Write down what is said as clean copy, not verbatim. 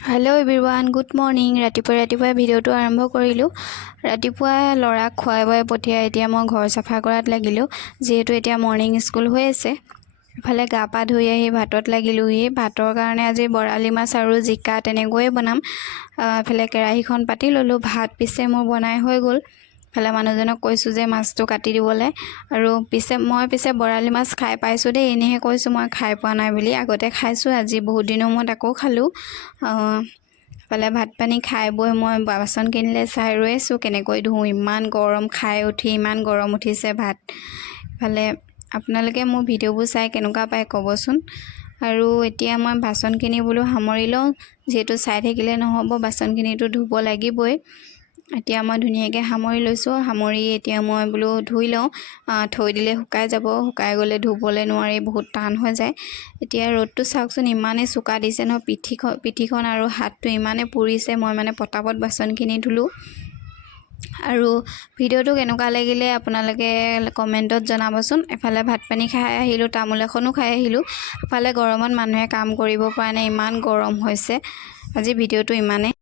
Hello everyone good morning रातिपुৱা ভিডিঅ'টো আৰম্ভ কৰিলোঁ। ৰাতিপুৱা ল'ৰাক খুৱাই বৈ পঠিয়াই এতিয়া মই ঘৰ চাফা কৰাত লাগিলোঁ, যিহেতু এতিয়া মৰ্নিং স্কুল হৈ আছে। ইফালে গা পা ধুই আহি ভাতত লাগিলোহি। ভাতৰ কাৰণে আজি বৰালি মাছ আৰু জিকা তেনেকৈয়ে বনাম। ইফালে কেৰাহীখন পাতি ল'লোঁ। ভাত পিছে মোৰ বনাই হৈ গ'ল। ইফালে মানুহজনক কৈছোঁ যে মাছটো কাটি দিবলৈ। আৰু মই বৰালি মাছ খাই পাইছোঁ দেই, এনেহে কৈছোঁ, মই খাই পোৱা নাই বুলি। আগতে খাইছোঁ, আজি বহুত দিনৰ মূৰত আকৌ খালোঁ। ইফালে ভাত পানী খাই বৈ মই বাচনখিনিলৈ চাই ৰৈ আছোঁ কেনেকৈ ধুওঁ। ইমান গৰম, খাই উঠি ইমান গৰম উঠিছে ভাত। ইফালে আপোনালোকে মোৰ ভিডিঅ'বোৰ চাই কেনেকুৱা পায় ক'বচোন। আৰু এতিয়া মই বাচনখিনি বোলো সামৰি লওঁ, যিহেতু চাই থাকিলে নহ'ব, বাচনখিনিতো ধুব লাগিবই। এতিয়া মই ধুনীয়াকৈ সামৰি লৈছোঁ। সামৰি এতিয়া মই বোলো ধুই লওঁ, থৈ দিলে শুকাই যাব। শুকাই গ'লে ধুবলৈ নোৱাৰি, বহুত টান হৈ যায়। এতিয়া ৰ'দটো চাওকচোন, ইমানেই চোকা দিছে নহয়। পিঠিখন আৰু হাতটো ইমানেই পুৰিছে। মই পটাপট বাচনখিনি ধুলোঁ। আৰু ভিডিঅ'টো কেনেকুৱা লাগিলে আপোনালোকে কমেণ্টত জনাবচোন। এফালে ভাত পানী খাই আহিলোঁ, তামোল এখনো খাই আহিলোঁ। এফালে গৰমত মানুহে কাম কৰিব পৰা নাই, ইমান গৰম হৈছে। আজি ভিডিঅ'টো ইমানেই।